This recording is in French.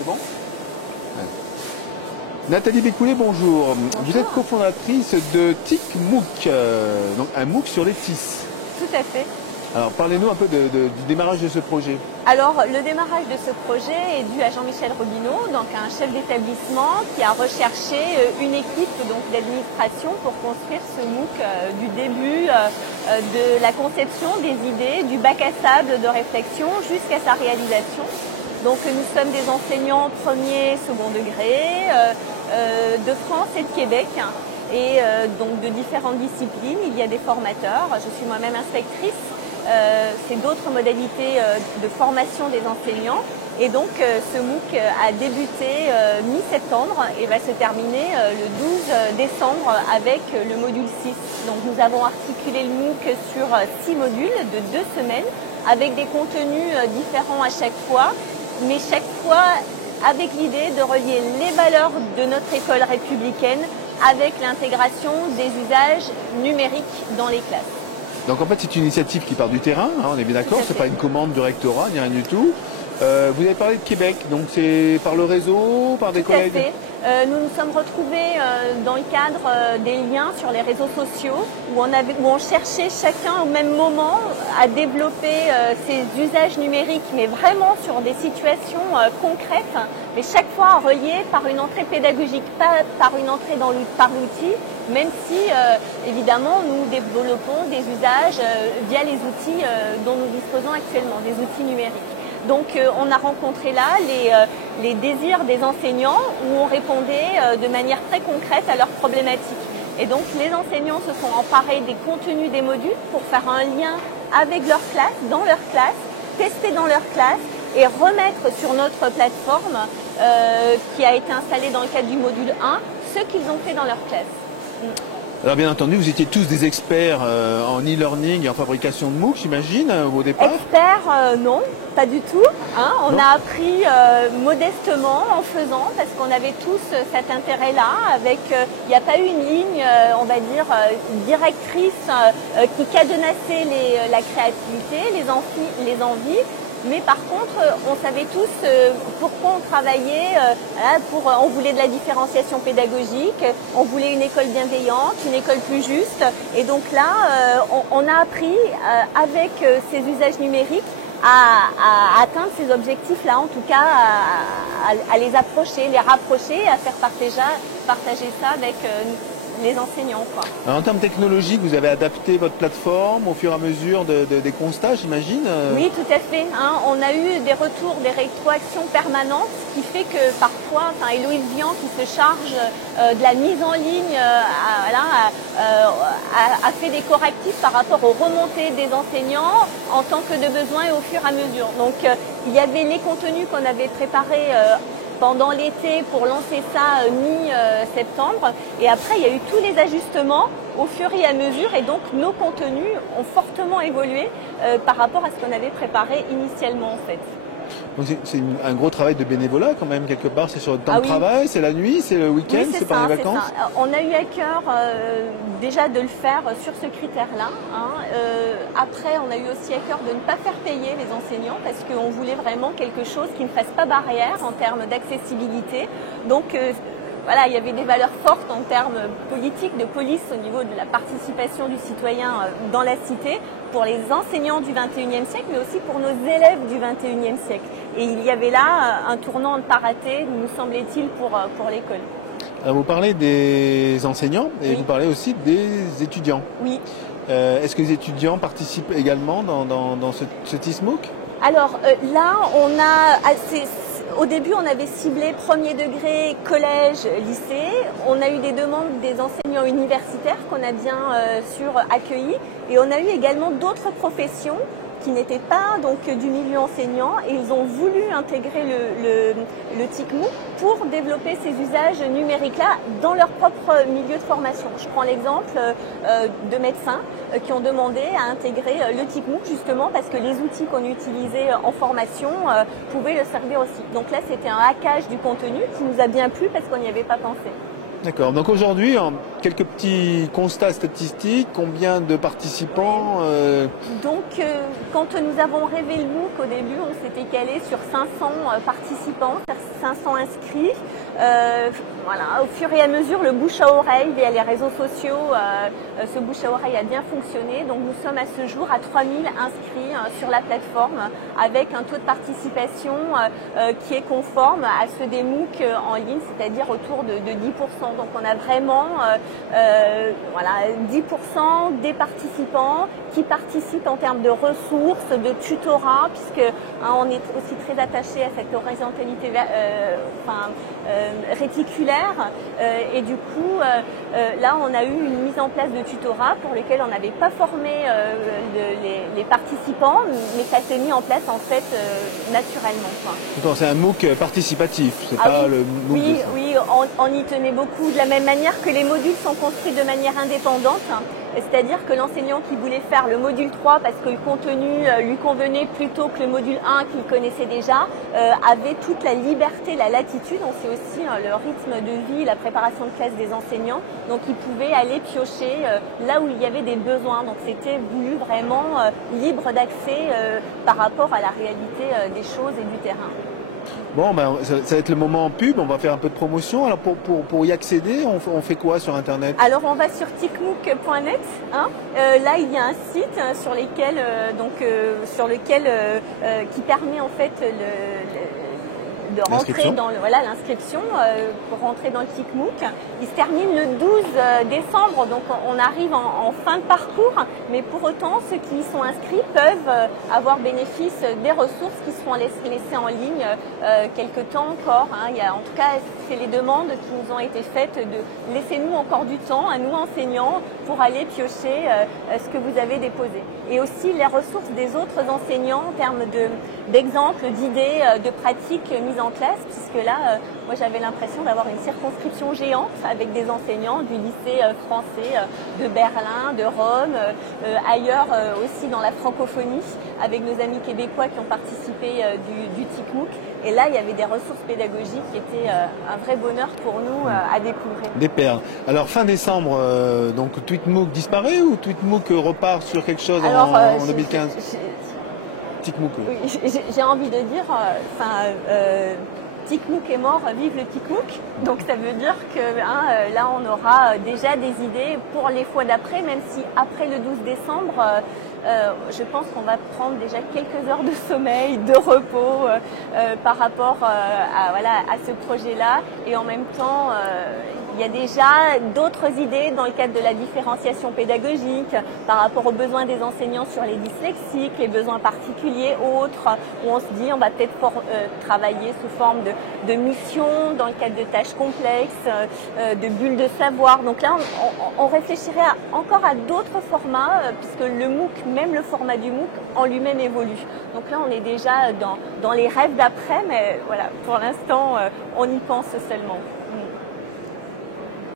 C'est bon? Ouais. Nathalie Bécoulet, bonjour. Vous êtes cofondatrice de TIC MOOC, donc un MOOC sur les tisses. Tout à fait. Alors parlez-nous un peu du démarrage de ce projet. Alors le démarrage de ce projet est dû à Jean-Michel Robineau, donc un chef d'établissement qui a recherché une équipe d'administration pour construire ce MOOC du début de la conception des idées, du bac à sable de réflexion jusqu'à sa réalisation. Donc nous sommes des enseignants premier, second degré de France et de Québec. Et donc de différentes disciplines, il y a des formateurs, je suis moi-même inspectrice. C'est d'autres modalités de formation des enseignants. Et donc ce MOOC a débuté mi-septembre et va se terminer le 12 décembre avec le module 6. Donc nous avons articulé le MOOC sur 6 modules de 2 semaines avec des contenus différents à chaque fois, mais chaque fois avec l'idée de relier les valeurs de notre école républicaine avec l'intégration des usages numériques dans les classes. Donc en fait c'est une initiative qui part du terrain, hein, on est bien d'accord, c'est pas une commande du rectorat, ni rien du tout. Vous avez parlé de Québec, donc c'est par le réseau, par des collègues? Tout à fait. Nous nous sommes retrouvés dans le cadre des liens sur les réseaux sociaux où on cherchait chacun au même moment à développer ces usages numériques, mais vraiment sur des situations concrètes, mais chaque fois reliées par une entrée pédagogique, pas par une entrée par l'outil, même si évidemment nous développons des usages via les outils dont nous disposons actuellement, des outils numériques. Donc on a rencontré là les désirs des enseignants où on répondait de manière très concrète à leurs problématiques. Et donc les enseignants se sont emparés des contenus des modules pour faire un lien avec leur classe, dans leur classe, tester dans leur classe et remettre sur notre plateforme qui a été installée dans le cadre du module 1 ce qu'ils ont fait dans leur classe. Alors bien entendu, vous étiez tous des experts en e-learning et en fabrication de MOOC, j'imagine, au départ? Experts, non, pas du tout. Hein. On a appris modestement en faisant, parce qu'on avait tous cet intérêt-là. Il n'y a pas eu une ligne, on va dire, directrice qui cadenassait la créativité, les envies. Mais par contre, on savait tous pourquoi on travaillait. On voulait de la différenciation pédagogique, on voulait une école bienveillante, une école plus juste. Et donc là, on a appris avec ces usages numériques à atteindre ces objectifs-là, en tout cas à les approcher, les rapprocher, à faire partager ça avec les enseignants, quoi. Alors, en termes technologiques, vous avez adapté votre plateforme au fur et à mesure des constats, j'imagine? Oui, tout à fait. Hein. On a eu des retours, des rétroactions permanentes, ce qui fait que parfois, Héloïse Vian, qui se charge de la mise en ligne, a fait des correctifs par rapport aux remontées des enseignants en tant que de besoin et au fur et à mesure. Donc, il y avait les contenus qu'on avait préparés pendant l'été pour lancer ça mi-septembre. Et après, il y a eu tous les ajustements au fur et à mesure. Et donc, nos contenus ont fortement évolué par rapport à ce qu'on avait préparé initialement, en fait. Donc c'est un gros travail de bénévolat quand même, quelque part. C'est sur le temps de travail, c'est la nuit, c'est le week-end, oui, c'est pendant les vacances? Ça. On a eu à cœur déjà de le faire sur ce critère-là. Hein. Après, on a eu aussi à cœur de ne pas faire payer les enseignants parce qu'on voulait vraiment quelque chose qui ne fasse pas barrière en termes d'accessibilité. Donc, voilà, il y avait des valeurs fortes en termes politiques, de police au niveau de la participation du citoyen dans la cité pour les enseignants du 21e siècle, mais aussi pour nos élèves du 21e siècle. Et il y avait là un tournant à ne pas rater, nous semblait-il, pour l'école. Alors vous parlez des enseignants et vous parlez aussi des étudiants. Oui. Est-ce que les étudiants participent également dans ce TIS-MOOC? Alors là, au début, on avait ciblé premier degré, collège, lycée. On a eu des demandes des enseignants universitaires qu'on a bien sûr accueillis. Et on a eu également d'autres professions qui n'étaient pas donc du milieu enseignant et ils ont voulu intégrer le TIC MOOC pour développer ces usages numériques-là dans leur propre milieu de formation. Je prends l'exemple de médecins qui ont demandé à intégrer le TIC MOOC justement parce que les outils qu'on utilisait en formation pouvaient le servir aussi. Donc là, c'était un hackage du contenu qui nous a bien plu parce qu'on n'y avait pas pensé. D'accord. Donc aujourd'hui, quelques petits constats statistiques, combien de participants Donc, quand nous avons rêvé le MOOC au début, on s'était calé sur 500 participants. 500 inscrits. Voilà, au fur et à mesure, le bouche à oreille via les réseaux sociaux, ce bouche à oreille a bien fonctionné. Donc nous sommes à ce jour à 3000 inscrits sur la plateforme avec un taux de participation qui est conforme à ceux des MOOC en ligne, c'est-à-dire autour de 10%. Donc on a vraiment voilà, 10% des participants qui participent en termes de ressources, de tutorat, puisque on est aussi très attaché à cette horizontalité réticulaire. Et du coup, là, on a eu une mise en place de tutorat pour lequel on n'avait pas formé les participants, mais ça s'est mis en place en fait naturellement. Donc c'est un MOOC participatif, c'est pas oui. le MOOC. Oui, on y tenait beaucoup, de la même manière que les modules sont construits de manière indépendante. C'est-à-dire que l'enseignant qui voulait faire le module 3 parce que le contenu lui convenait plutôt que le module 1 qu'il connaissait déjà, avait toute la liberté, la latitude. On sait aussi le rythme de vie, la préparation de classe des enseignants. Donc ils pouvaient aller piocher là où il y avait des besoins. Donc c'était voulu vraiment libre d'accès par rapport à la réalité des choses et du terrain. Bon, ben, ça va être le moment pub, on va faire un peu de promotion. Alors pour y accéder, on fait quoi sur Internet? Alors on va sur ticmook.net. Là il y a un site sur lequel qui permet en fait de rentrer dans l'inscription pour rentrer dans le TICMOOC. Il se termine le 12 décembre, donc on arrive en fin de parcours, mais pour autant ceux qui y sont inscrits peuvent avoir bénéfice des ressources qui seront laissées en ligne quelque temps encore. En tout cas, c'est les demandes qui nous ont été faites de laissez-nous encore du temps à nous enseignants pour aller piocher ce que vous avez déposé. Et aussi les ressources des autres enseignants en termes d'exemples, d'idées, de pratiques mises en classe, puisque là, moi j'avais l'impression d'avoir une circonscription géante avec des enseignants du lycée français de Berlin, de Rome, ailleurs aussi dans la francophonie, avec nos amis québécois qui ont participé du TICMOOC. Et là, il y avait des ressources pédagogiques qui étaient un vrai bonheur pour nous à découvrir. Des perles. Alors fin décembre, donc TweetMOOC disparaît ou TweetMOOC repart sur quelque chose en 2015 TICMOOC. Oui, j'ai envie de dire, TICMOOC est mort, vive le TICMOOC. Donc ça veut dire que là on aura déjà des idées pour les fois d'après, même si après le 12 décembre, je pense qu'on va prendre déjà quelques heures de sommeil, de repos par rapport à ce projet-là. Et en même temps, il y a déjà d'autres idées dans le cadre de la différenciation pédagogique par rapport aux besoins des enseignants sur les dyslexiques, les besoins particuliers autres, où on se dit on va peut-être travailler sous forme de missions dans le cadre de tâches complexes, de bulles de savoir. Donc là, on réfléchirait encore à d'autres formats, puisque le MOOC, même le format du MOOC en lui-même évolue. Donc là, on est déjà dans les rêves d'après, mais voilà, pour l'instant, on y pense seulement.